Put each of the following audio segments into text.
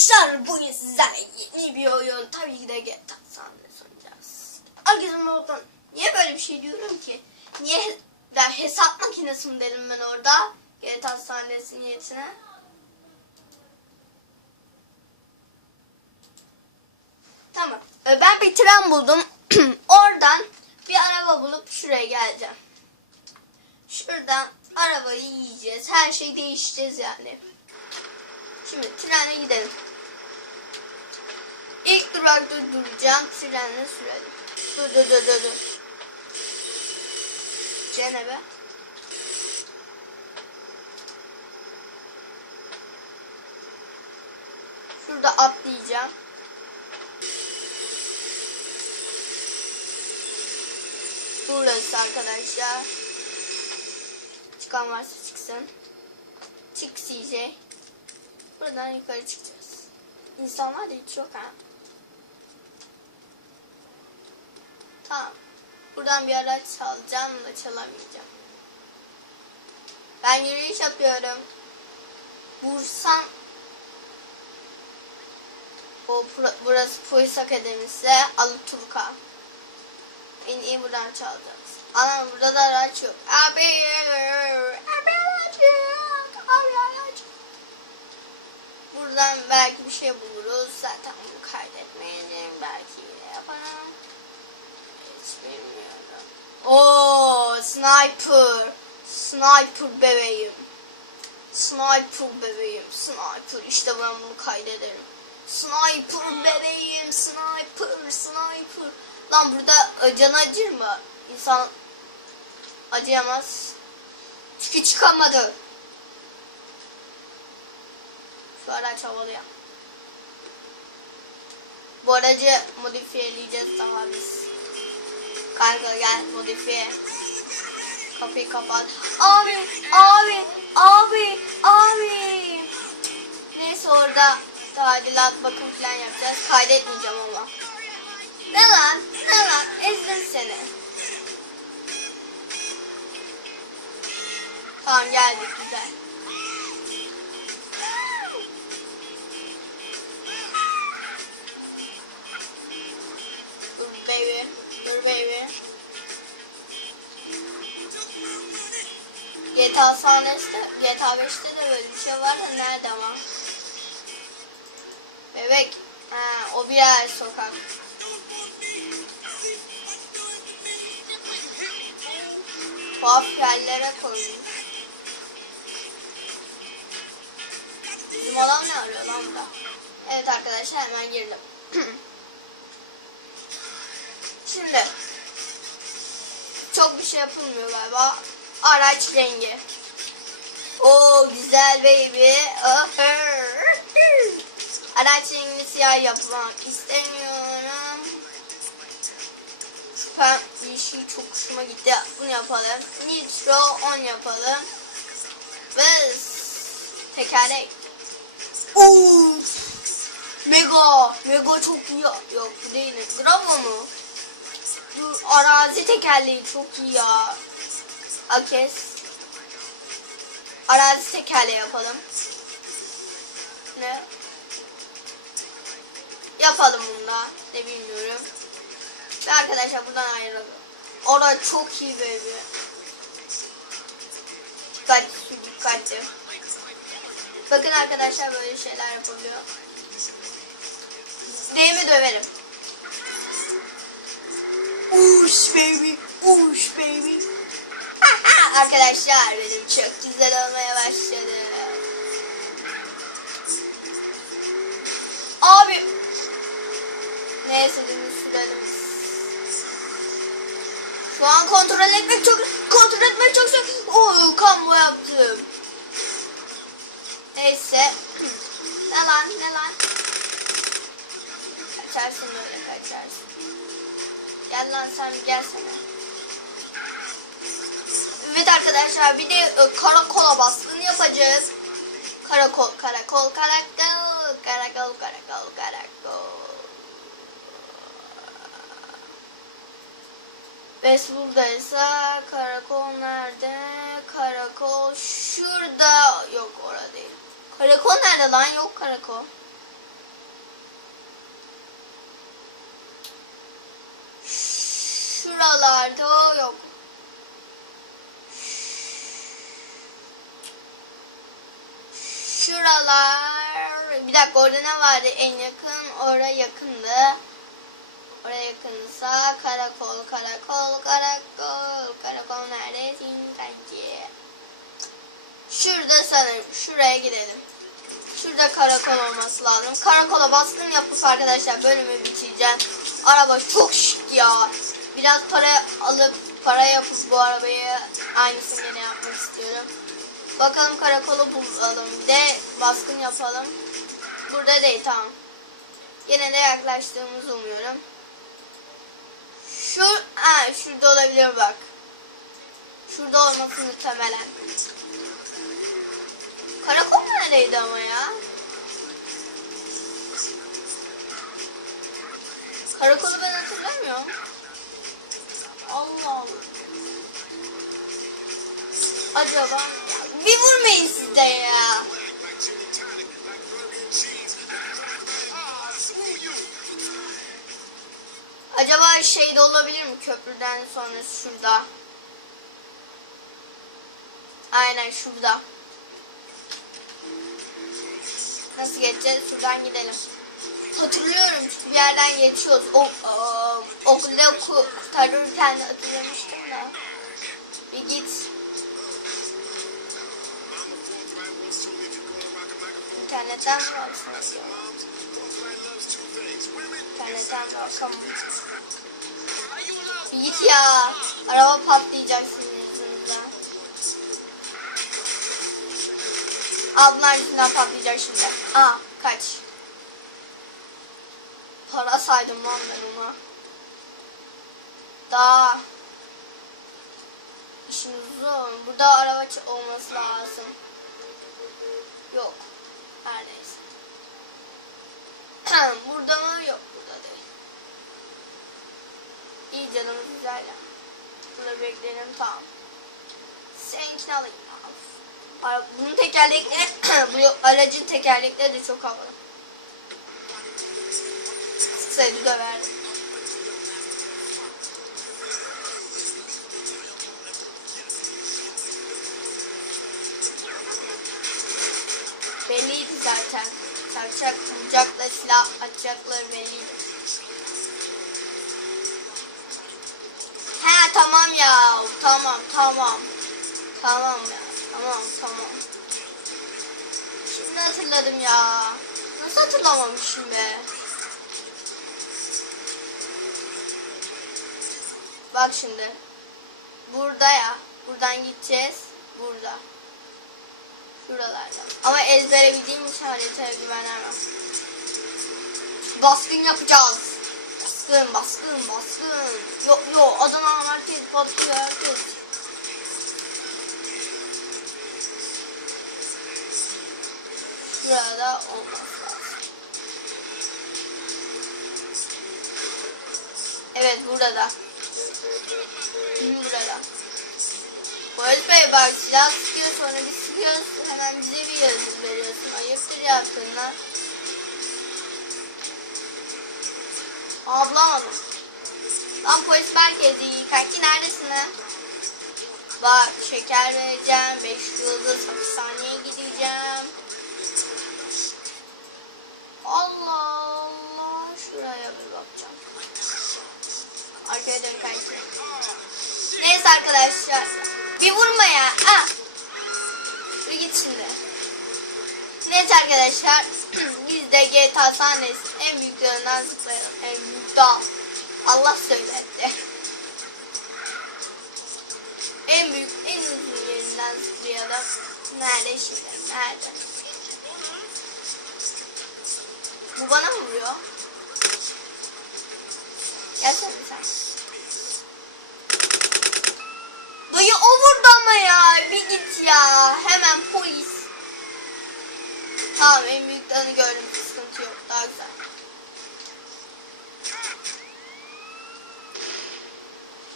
arkadaşlar bugün sizlerle yeni bir oyun tabii ki de GTA San oynayacağız. Herkese merhaba. Niye böyle bir şey diyorum ki? Niye ben hesap makinesi mi dedim ben orada GTA San niyetine? Tamam. Ee, Ben bir tren buldum. Oradan bir araba bulup şuraya geleceğim. Şuradan arabayı yiyeceğiz. Her şeyi değiştireceğiz yani. Şimdi trene gidelim. İlk durakta duracağım. Trenle sürelim. Dur dur dur. dur. Cenebe. Şurada atlayacağım. Burası arkadaşlar. Çıkan varsa çıksın. Çık CJ. Buradan yukarı çıkacağız. İnsanlar da hiç yok ha. Tamam. Buradan bir araç çalacağım da çalamayacağım. Ben yürüyüş yapıyorum. Bursan o bura- burası Polis Akademisi Alaturka. En iyi buradan çalacağız. Ana burada da araç yok. Abi, abi araç. Abi araç. Buradan belki bir şey buluruz. Zaten bunu kaydetmeyeceğim. Belki yine yaparım. Hiç bilmiyorum. Oo, sniper. Sniper bebeğim. Sniper bebeğim. Sniper. İşte ben bunu kaydederim. Sniper bebeğim. Sniper. Sniper. Lan burada can acır mı? İnsan acıyamaz. Çünkü çıkamadı. Şu araç havalıya. Bu aracı modifiyeleyeceğiz daha biz. Kanka gel modifiye. Kapıyı kapat. Abi, abi, abi, abi. Neyse orada tadilat bakım falan yapacağız. Kaydetmeyeceğim ama. Ne lan? Ne lan? Ezdim seni. Tamam geldik güzel. GTA sahnesinde, GTA 5'te de böyle bir şey var da nerede ama? Bebek. Ha, o bir yer sokak. Tuhaf yerlere koymuş. Bizim adam ne arıyor lan burada? Evet arkadaşlar hemen girdim. Şimdi çok bir şey yapılmıyor galiba. Araç rengi. O güzel baby. Araç rengini siyah yapmak istemiyorum. Pem yeşil çok hoşuma gitti. Bunu yapalım. Nitro 10 yapalım. Biz tekerlek. Uf. Mega. Mega çok iyi. Yok bu değil. Bravo mu? Dur arazi tekerleği çok iyi ya. Akes. Arazi tekerleği yapalım. Ne? Yapalım bunda. Ne bilmiyorum. Ve arkadaşlar buradan ayrılalım. Orada çok iyi baby. Dikkatli su dikkatli. Bakın arkadaşlar böyle şeyler yapılıyor. Değimi döverim. Uş baby, uş baby. Arkadaşlar benim çok güzel olmaya başladı. Abi. Neyse bunu sürelim. Şu an kontrol etmek çok kontrol etmek çok zor. Oo combo yaptım. Neyse. ne lan ne lan. Kaçarsın böyle kaçarsın. Gel lan sen gelsene. Evet arkadaşlar bir de e, karakola baskın yapacağız. Karakol, karakol, karakol, karakol, karakol, karakol. Facebook'daysa karakol nerede? Karakol şurada. Yok orada değil. Karakol nerede lan? Yok karakol. Şuralarda yok. Şuralar bir dakika orada ne vardı en yakın oraya yakındı. Oraya yakınsa karakol karakol karakol karakol neredesin kanki? Şurada sanırım şuraya gidelim. Şurada karakol olması lazım. Karakola baskın yapıp arkadaşlar bölümü bitireceğim. Araba çok şık ya. Biraz para alıp para yapıp bu arabayı aynısını gene yapmak istiyorum. Bakalım karakolu bulalım. Bir de baskın yapalım. Burada değil tamam. Yine de yaklaştığımızı umuyorum. Şu, ha, şurada olabilir bak. Şurada olması muhtemelen. Karakol neredeydi ama ya? Karakolu ben hatırlamıyorum. Allah Allah. Acaba bir vurmayın siz de ya. Acaba şeyde olabilir mi köprüden sonra şurada? Aynen şurada. Nasıl geçeceğiz? Şuradan gidelim. Hatırlıyorum çünkü bir yerden geçiyoruz. O, o, okulda oku, kurtarırken hatırlamıştım da. Bir git. İnternetten baksana? İnternetten bakalım. Bir git ya. Araba patlayacak senin yüzünden. Ablar yüzünden patlayacak şimdi. Aa kaç. Para saydım lan ben ona. Daha işimiz zor. Burada araba olması lazım. Yok. Her neyse. burada mı? Yok burada değil. İyi canımız güzel ya. Burada bekleyelim tamam. Seninkini alayım. Bunun tekerlekleri, bu aracın tekerlekleri de çok havalı. Sıksaydı döverdim. Belliydi Çarçak, vuracakla silah atacakları belliydi. He tamam ya. Tamam tamam. Tamam ya. Tamam tamam. Şimdi hatırladım ya. Nasıl hatırlamamışım be? Bak şimdi. Burada ya. Buradan gideceğiz. Burada. Şuralarda. Ama ezbere bildiğim için haritaya güvenemem. Baskın yapacağız. Baskın, baskın, baskın. Yok yok Adana herkes patlıyor herkes. Şurada lazım. Evet burada. Burada. Polis bey bak silah sıkıyor sonra bir sıkıyorsun hemen bize bir yazı veriyorsun. Ayıptır yaptın lan. Ablam. Lan polis merkezi. Kanki neredesin lan? Bak şeker vereceğim. 5 yıldız hapishaneye gideceğim. Allah Allah. Şuraya bir bakacağım. Arkaya dön kanki. Neyse arkadaşlar. Bir vurma ya. Ah. Bir git şimdi. Neyse arkadaşlar. Biz de GTA sahnesinin en büyüklerinden zıplayalım. En büyük dağ. Allah söyletti. En büyük, en uzun yerinden zıplayalım. Nerede şimdi? Nerede? Bu bana vuruyor? Gelsene sen. Dayı o vurdu ama ya. Bir git ya. Hemen polis. Tamam en büyük danı gördüm. Sıkıntı yok. Daha güzel.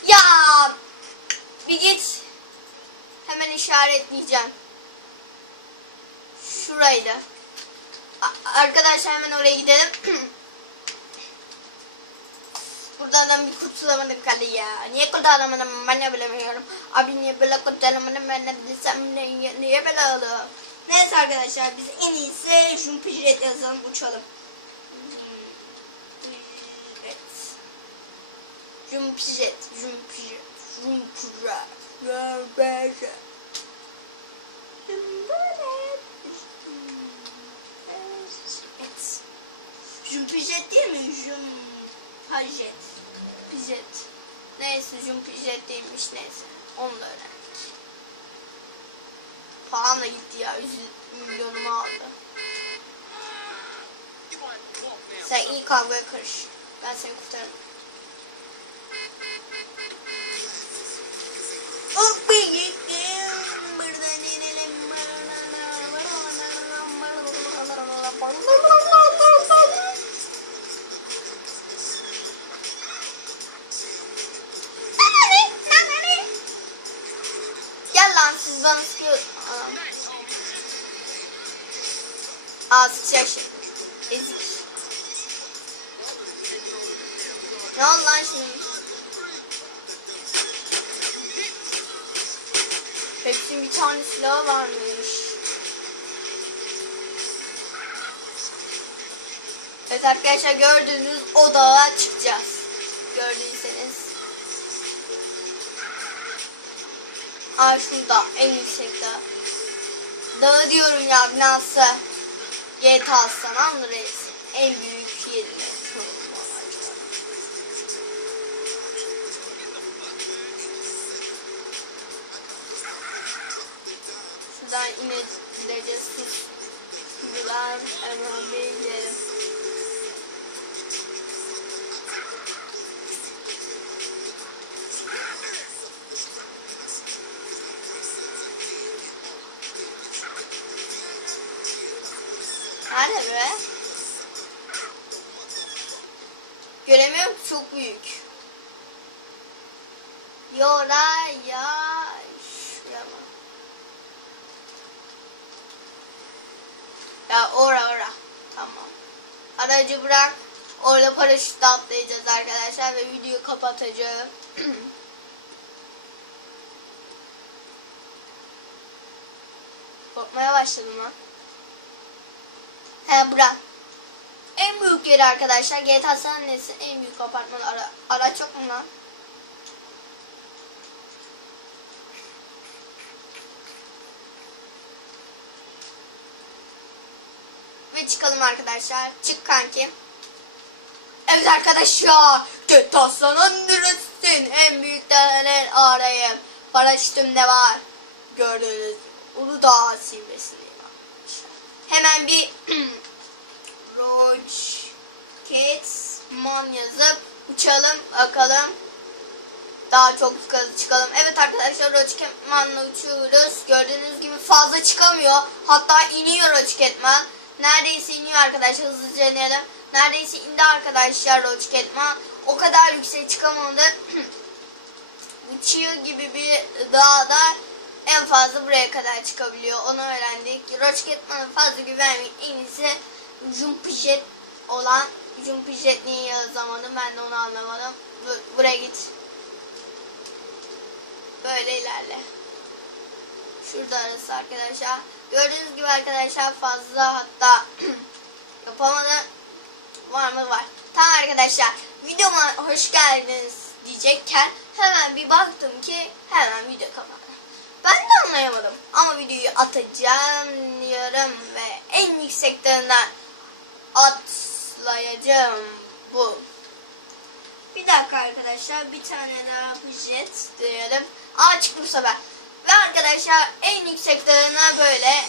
Ya bir git. Hemen işaretleyeceğim. Şuraydı. Arkadaşlar hemen oraya gidelim. Buradan bir kurtulamadım kale ya. Niye kurtulamadım ben ne bilemiyorum. Abi niye böyle kurtulamadım ben ne bilsem niye, niye böyle oldu. Neyse arkadaşlar biz en iyisi Jumpijet yazalım uçalım. Jumpijet. Jumpijet. Jumpijet. Jumpijet. Jumpijet. Jumpijet. Jumpijet değil mi? Jumpajet. Pijet. Neyse Jumpijet değilmiş neyse. Onu da öğrendik. Param da gitti ya. 100 milyonumu aldı. Sen iyi kavgaya karış. Ben seni kurtarırım. Bana sıkıyor. Aa sıçacak şimdi. Ezik. Ne oldu lan şimdi? Hepsinin bir tane silahı varmış. Evet arkadaşlar gördüğünüz odağa çıkacağız. Gördüyseniz. Aa şurada en yüksekte. Dağı diyorum ya binası. GTA San Andreas en büyük yerine. Şuradan ineceğiz. Şuradan hemen bir gidelim. Nerede be? Göremiyorum çok büyük. Yora ya. Ya ora ora. Tamam. Aracı bırak. Orada paraşütle atlayacağız arkadaşlar ve videoyu kapatacağım. Korkmaya başladım lan. He bura. En büyük yeri arkadaşlar. GTA San Andreas'ın en büyük apartmanı. Ara, araç yok mu lan? Ve çıkalım arkadaşlar. Çık kanki. Evet arkadaşlar. GTA San Andreas'ın en büyük denen arayım. Paraşütümde var. Gördüğünüz Uludağ arkadaşlar. Hemen bir Rocketman yazıp uçalım bakalım. Daha çok yukarı çıkalım. Evet arkadaşlar Rocketman'la uçuyoruz. Gördüğünüz gibi fazla çıkamıyor. Hatta iniyor Rocketman. Neredeyse iniyor arkadaşlar. Hızlıca inelim. Neredeyse indi arkadaşlar Rocketman. O kadar yüksek çıkamadı. Uçuyor gibi bir dağda en fazla buraya kadar çıkabiliyor. Onu öğrendik. Rocketman'a fazla güvenmeyin. En iyisi Jumpjet olan Jumpjet niye yazamadım ben de onu anlamadım. Bu- Buraya git. Böyle ilerle. Şurada arası arkadaşlar. Gördüğünüz gibi arkadaşlar fazla hatta yapamadı. Var mı var. Tamam arkadaşlar videoma hoş geldiniz diyecekken hemen bir baktım ki hemen video kapandı. Ben de anlayamadım ama videoyu atacağım diyorum ve en yükseklerinden atlayacağım bu. Bir dakika arkadaşlar bir tane daha jet diyelim. Aa çıktı bu sefer. Ve arkadaşlar en yükseklerine böyle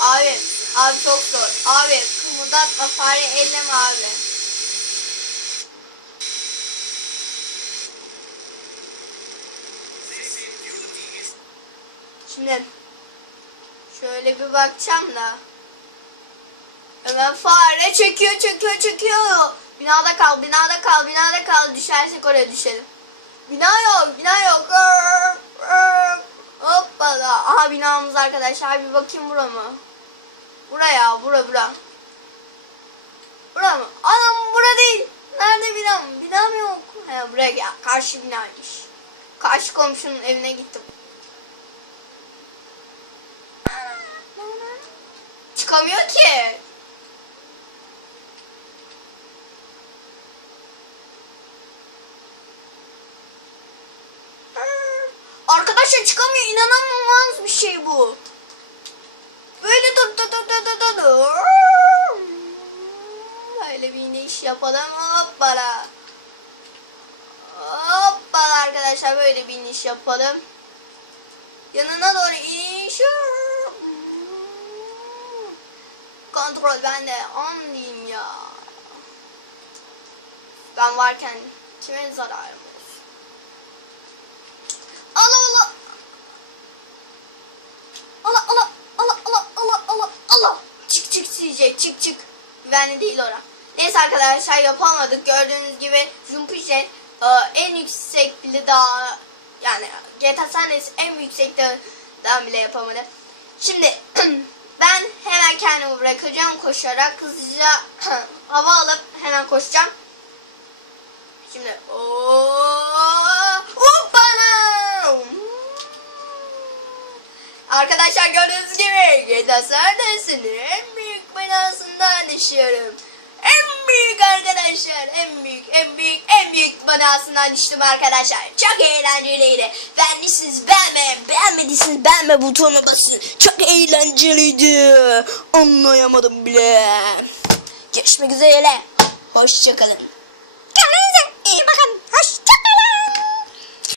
Abi, abi çok zor. Abi kımıldatma fare elleme abi. Şimdi şöyle bir bakacağım da. Hemen fare çekiyor çekiyor çekiyor. Binada kal binada kal binada kal düşersek oraya düşelim. Bina yok bina yok. Hoppala. Aha binamız arkadaşlar bir bakayım bura mı? Buraya bura bura. Bura mı? Anam bura değil. Nerede binam? Binam yok. He buraya gel. Karşı binaymış. Karşı komşunun evine gittim. Çıkamıyor ki. Arkadaşlar çıkamıyor. İnanılmaz bir şey bu. Böyle dur dur dur dur dur dur. Böyle bir iniş yapalım. Hoppala. Hoppala arkadaşlar böyle bir iniş yapalım. Yanına doğru iniş. Kontrol bende. An diyeyim ya. Ben varken kime zararım olsun? Allah Allah. Allah Allah Allah Allah Allah Allah. Çık çık CJ çık çık. Güvenli değil ora. Neyse arkadaşlar yapamadık. Gördüğünüz gibi Jumpy en yüksek bile daha yani GTA San en yüksek dağdan bile yapamadı. Şimdi ben hemen kendimi bırakacağım koşarak hızlıca hava alıp hemen koşacağım. Şimdi hoppana. Arkadaşlar gördüğünüz gibi Andreas'ın en büyük binasından düşüyorum. En büyük arkadaşlar, en büyük, en büyük, en büyük binasından düştüm arkadaşlar. Çok eğlenceliydi. Beğendiyseniz beğenme, beğenmediyseniz beğenme butonuna basın. Çok eğlenceliydi. Anlayamadım bile. Görüşmek üzere. Hoşçakalın.